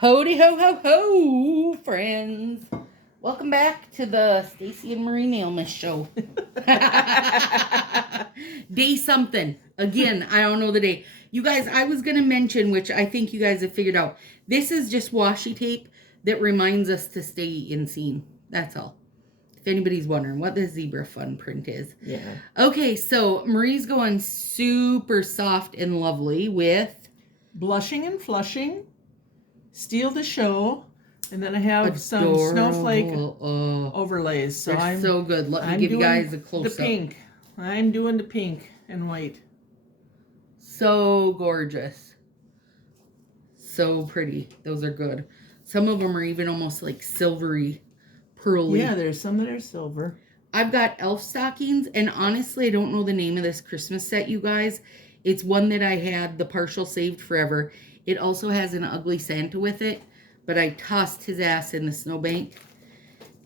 Howdy ho ho ho, friends. Welcome back to the Stacy and Marie Nailmas show. Day something. Again, I don't know the day. You guys, I was going to mention, which I think you guys have figured out. This is just washi tape that reminds us to stay in scene. That's all. If anybody's wondering what the zebra fun print is. Yeah. Okay, so Marie's going super soft and lovely with Blushing and Flushing, Steal the Show, and then I have adorable some snowflake overlays. So they're so good. Let me give you guys a close-up. The pink. I'm doing the pink and white. So gorgeous. So pretty. Those are good. Some of them are even almost like silvery, pearly. Yeah, there's some that are silver. I've got elf stockings, and honestly, I don't know the name of this Christmas set, you guys. It's one that I had the partial saved forever. It also has an ugly Santa with it, but I tossed his ass in the snowbank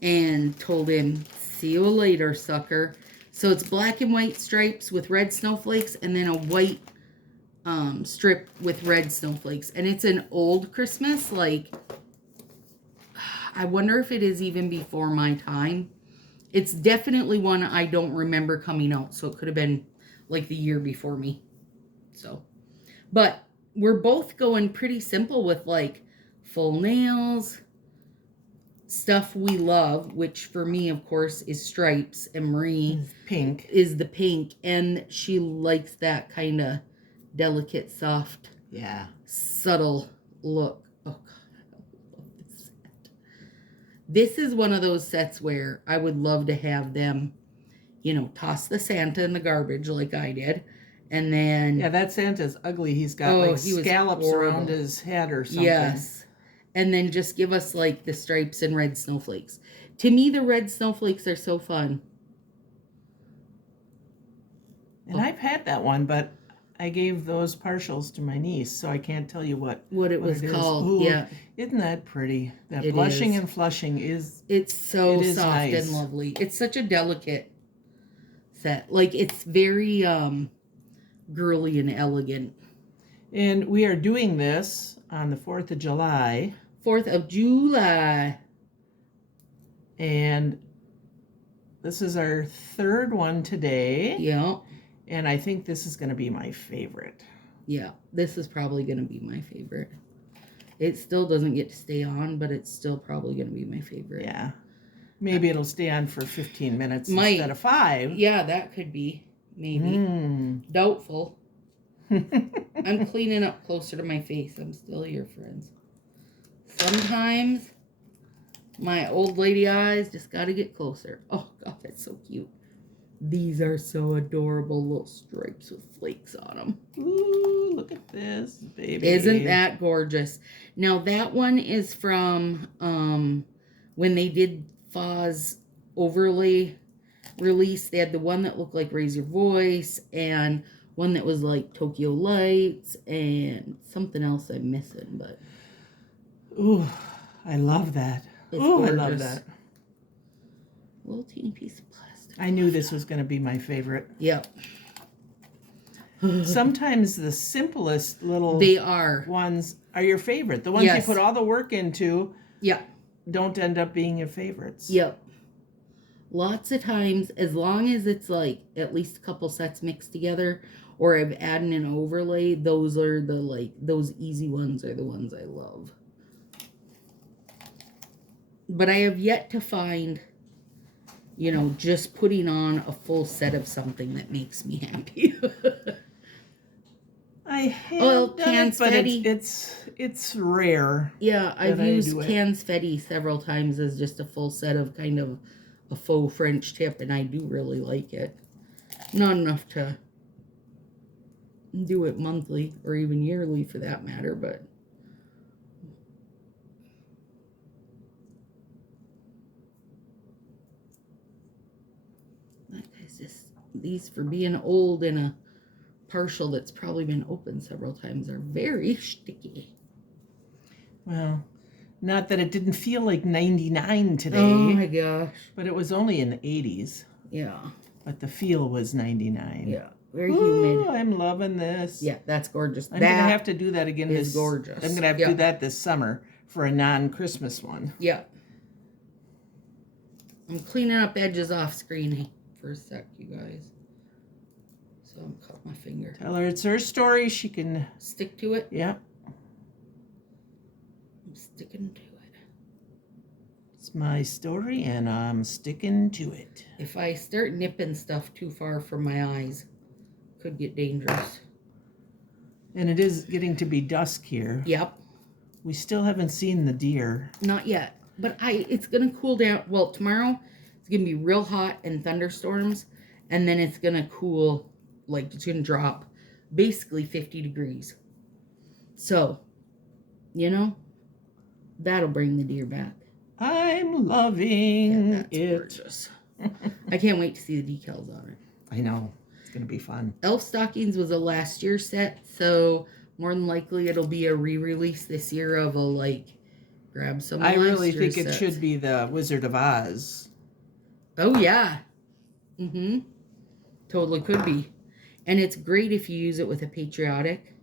and told him, see you later, sucker. So it's black and white stripes with red snowflakes and then a white strip with red snowflakes. And it's an old Christmas, like, I wonder if it is even before my time. It's definitely one I don't remember coming out, so it could have been like the year before me. So, but we're both going pretty simple with like full nails, stuff we love, which for me, of course, is stripes, and Marie pink is the pink, and she likes that kind of delicate, soft, subtle look. Oh God, I love this set. This is one of those sets where I would love to have them, you know, toss the Santa in the garbage like I did. And then... Yeah, that Santa's ugly. He's got scallops around his head or something. Yes. And then just give us like the stripes and red snowflakes. To me, the red snowflakes are so fun. And I've had that one, but I gave those partials to my niece, so I can't tell you what it was called. Ooh, yeah. Isn't that pretty? That Blushing and Flushing is... It's so soft nice. And lovely. It's such a delicate set. Like, it's very... girly and elegant. And we are doing this on the 4th of July. 4th of July. And this is our third one today. Yeah. And I think this is going to be my favorite. Yeah, this is probably going to be my favorite. It still doesn't get to stay on, but it's still probably going to be my favorite. Yeah. Maybe it'll stay on for 15 minutes instead of 5. Yeah, that could be. Maybe. Doubtful. I'm cleaning up closer to my face. I'm still here, friends. Sometimes my old lady eyes just got to get closer. Oh, God, that's so cute. These are so adorable, little stripes with flakes on them. Ooh, look at this, baby. Isn't that gorgeous? Now, that one is from when they did Foz overlay release. They had the one that looked like Raise Your Voice and one that was like Tokyo Lights and something else I'm missing, but ooh, I love that. Ooh, I love that. A little teeny piece of plastic. I knew this was going to be my favorite. Yep. Sometimes the simplest little ones are your favorite. The ones you put all the work into don't end up being your favorites. Yep. Lots of times, as long as it's like at least a couple sets mixed together, or I've added an overlay, those are the those easy ones are the ones I love. But I have yet to find, you know, just putting on a full set of something that makes me happy. I have done it, but it's rare. Yeah, I've used Confetti several times as just a full set of kind of a faux French tip, and I do really like it. Not enough to do it monthly or even yearly for that matter, but that guy's just, these for being old and a partial that's probably been open several times are very sticky. Well, not that it didn't feel like 99 today. Oh my gosh. But it was only in the 80s. Yeah. But the feel was 99. Yeah. Very humid. I'm loving this. Yeah, that's gorgeous. I'm going to have to do that again. Gorgeous. I'm going to have to do that this summer for a non-Christmas one. Yeah. I'm cleaning up edges off screen for a sec, you guys. So I'm cut my finger. Tell her it's her story. She can stick to it. Yeah. I'm sticking to it. It's my story, and I'm sticking to it. If I start nipping stuff too far from my eyes, it could get dangerous. And it is getting to be dusk here. Yep. We still haven't seen the deer. Not yet. But it's going to cool down. Well, tomorrow it's going to be real hot and thunderstorms. And then it's going to cool, like it's going to drop basically 50 degrees. So, you know, that'll bring the deer back. I'm loving it. Gorgeous. I can't wait to see the decals on it. I know. It's going to be fun. Elf Stockings was a last year set. So more than likely it'll be a re-release this year of a like... Grab some. I really think it should be the Wizard of Oz. Oh, yeah. Mm-hmm. Totally could be. And it's great if you use it with a patriotic.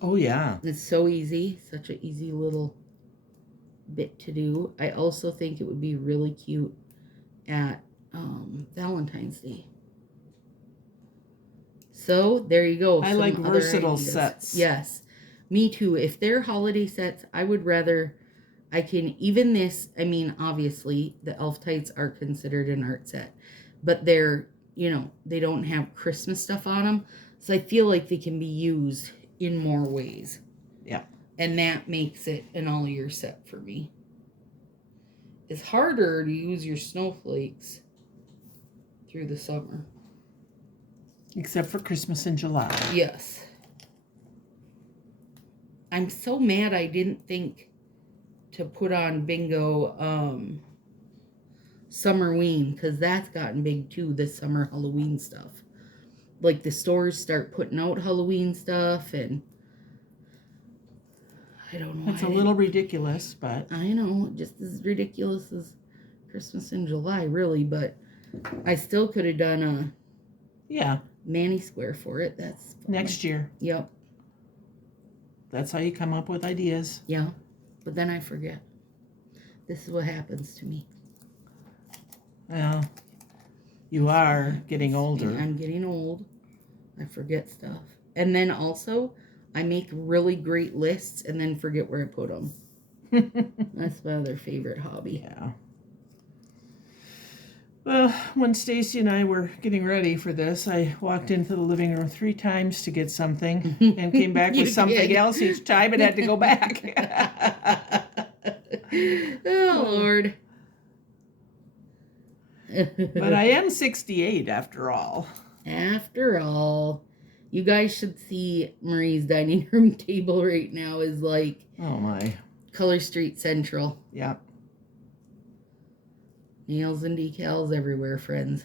Oh, yeah. It's so easy. Such an easy little bit to do. I also think it would be really cute at Valentine's Day. So, there you go. I like versatile sets. Yes. Me too. If they're holiday sets, I would rather... I can, even this, I mean, obviously, the elf tights are considered an art set. But they're, you know, they don't have Christmas stuff on them. So I feel like they can be used in more ways. Yeah. And that makes it an all-year set for me. It's harder to use your snowflakes through the summer. Except for Christmas in July. Yes. I'm so mad I didn't think to put on bingo Summerween, because that's gotten big too, this summer Halloween stuff. Like the stores start putting out Halloween stuff, and I don't know. It's a little ridiculous, but... I know, just as ridiculous as Christmas in July, really, but I still could have done a Manny Square for it. That's fun. Next year. Yep. That's how you come up with ideas. Yeah. But then I forget. This is what happens to me. Well, you are getting older. I'm getting old. I forget stuff. And then also, I make really great lists and then forget where I put them. That's my other favorite hobby. Yeah. Well, when Stacy and I were getting ready for this, I walked into the living room 3 times to get something and came back with something else each time and had to go back. Oh, Lord. But I am 68 after all. After all. You guys should see Marie's dining room table right now is like... Oh, my. Color Street Central. Yeah. Nails and decals everywhere, friends.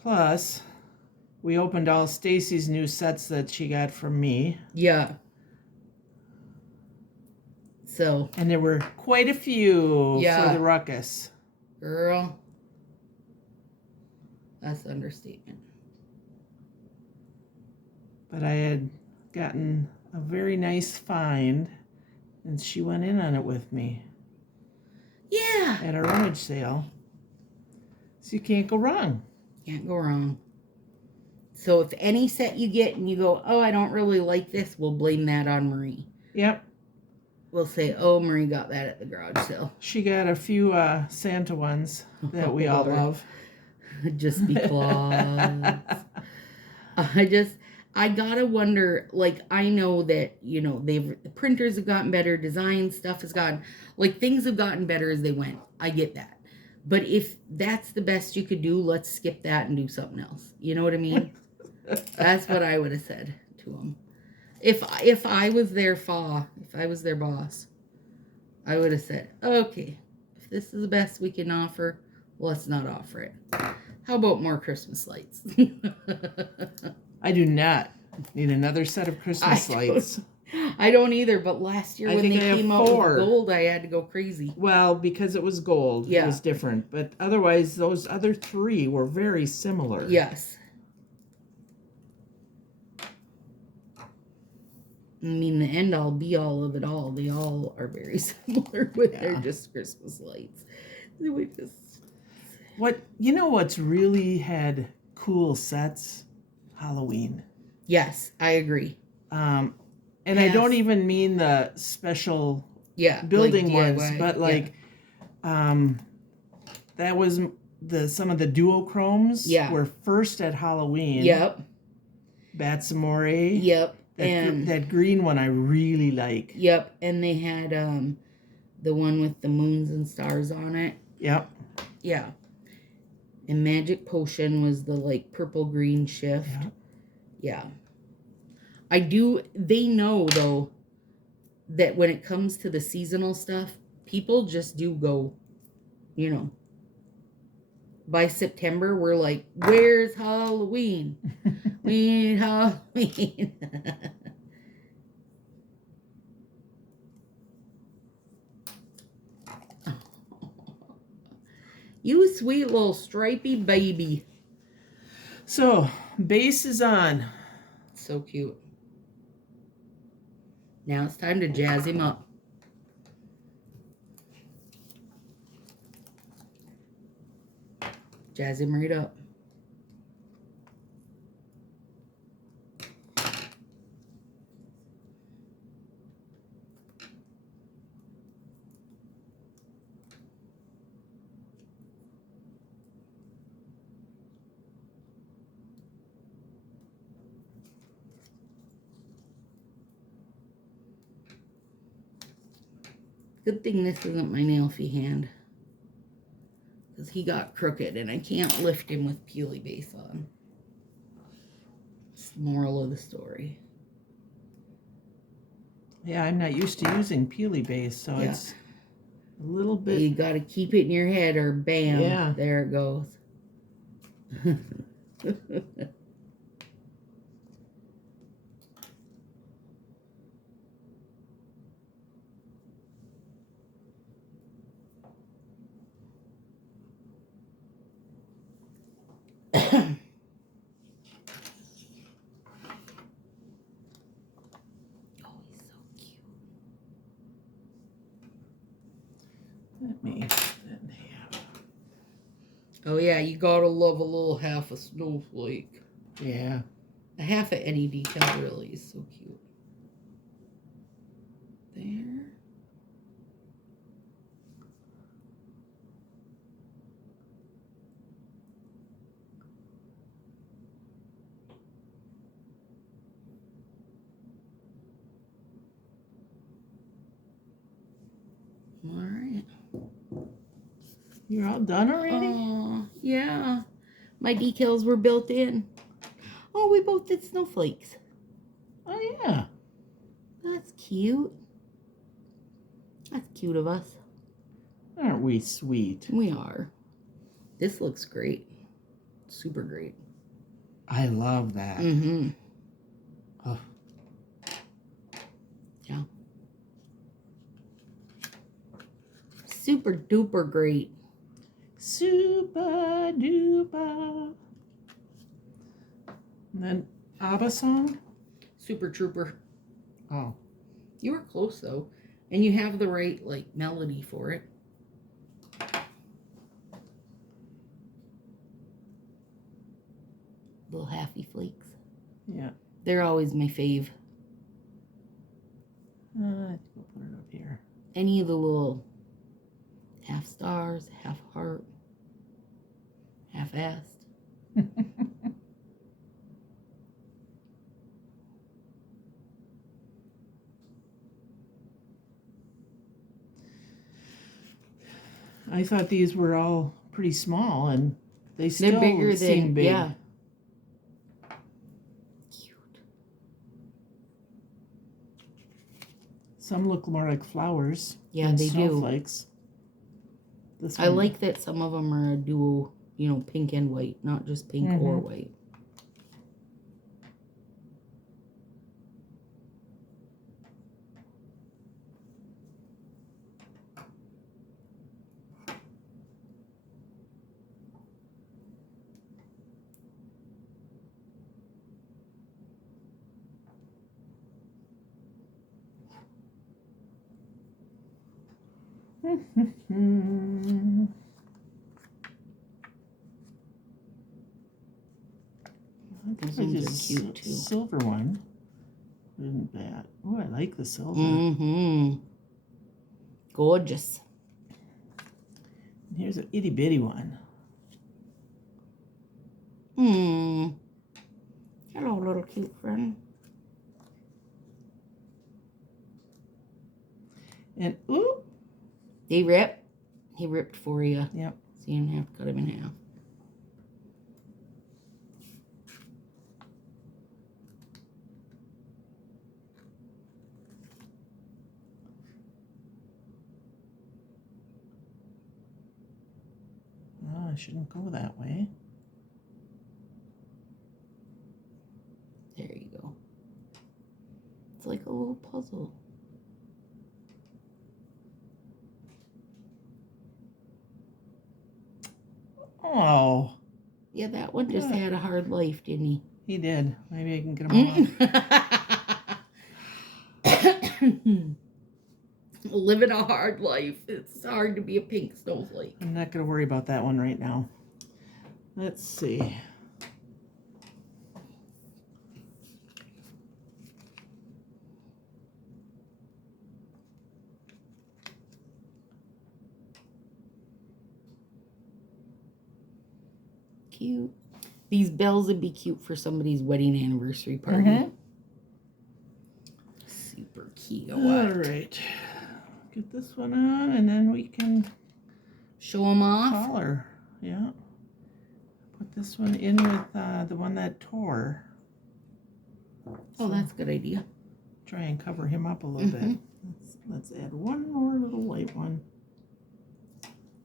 Plus, we opened all Stacy's new sets that she got from me. Yeah. So. And there were quite a few for the ruckus. Girl. That's an understatement. But I had gotten a very nice find, and she went in on it with me. Yeah. At our rummage sale. So you can't go wrong. Can't go wrong. So if any set you get and you go, oh, I don't really like this, we'll blame that on Marie. Yep. We'll say, oh, Marie got that at the garage sale. She got a few Santa ones that we all love. Just because. I gotta wonder, like, I know that, you know, the printers have gotten better, design stuff has gotten, like, things have gotten better as they went. I get that. But if that's the best you could do, let's skip that and do something else. You know what I mean? That's what I would have said to them. If I was their if I was their boss, I would have said, okay, if this is the best we can offer, let's not offer it. How about more Christmas lights? I do not need another set of Christmas lights. I don't either, but last year when they came out with gold, I had to go crazy. Well, because it was gold, it was different. But otherwise, those other 3 were very similar. Yes. I mean, the end all be all of it all. They all are very similar with their just Christmas lights. We just What's really had cool sets? Halloween. Yes, I agree. And I don't even mean the special building like ones, DIY, but like that was some of the duochromes were first at Halloween. Yep. Batsamore. Yep. That green one I really like. Yep. And they had the one with the moons and stars on it. Yep. Yeah. And Magic Potion was the like purple green shift. Yeah. They know though that when it comes to the seasonal stuff, people just do go, by September, we're like, where's Halloween? We need Halloween. You sweet little stripy baby. So, base is on. So cute. Now it's time to jazz him up. Jazz him right up. Good thing this isn't my nailfee hand. Because he got crooked and I can't lift him with peely base on. It's the moral of the story. Yeah, I'm not used to using peely base, so it's a little bit... You got to keep it in your head or bam, there it goes. Oh yeah, you gotta love a little half a snowflake. Yeah. A half of any detail really is so cute. There. All right. You're all done already? Oh, yeah. My decals were built in. Oh, we both did snowflakes. Oh, yeah. That's cute. That's cute of us. Aren't we sweet? We are. This looks great. Super great. I love that. Mm-hmm. Oh. Yeah. Super duper great. Super duper. And then ABBA song? Super Trooper. Oh. You were close though. And you have the right like melody for it. Little halfy flakes. Yeah. They're always my fave. We'll put it up here. Any of the little half stars, half heart, half-assed. I thought these were all pretty small, and they're bigger than big. Yeah. Cute. Some look more like flowers. Yeah, they snowflakes. do. I like that some of them are a duo, pink and white, not just pink or white. Those ones are cute too. Silver one. Isn't bad. Oh, I like the silver. Mm-hmm. Gorgeous. And here's an itty bitty one. Hello, little cute friend. And ooh, They rip. He ripped for you. yep. So you didn't have to cut him in half. Oh, I shouldn't go that way. There you go. It's like a little puzzle. Oh, Yeah, that one just Yeah. had a hard life, didn't he? he did. Maybe I can get him off. Living a hard life. It's hard to be a pink snowflake. I'm not going to worry about that one right now. Let's see. Cute. These bells would be cute for somebody's wedding anniversary party. Mhm. Super cute. All right. Get this one on, and then we can Show them off. collar. Yeah. Put this one in with the one that tore. Oh, that's a good idea. Try and cover him up a little bit. Let's add one more little white one.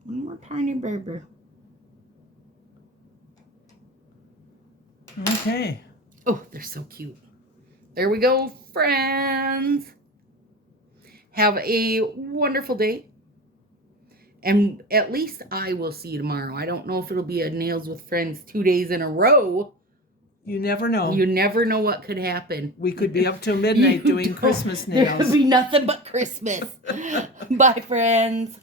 One more tiny baby. Okay. Oh, they're so cute. There we go, friends. Have a wonderful day. And at least I will see you tomorrow. I don't know if it'll be a Nails with Friends 2 days in a row. You never know. You never know what could happen. We could be up till midnight doing Christmas nails. There'll be nothing but Christmas. Bye, friends.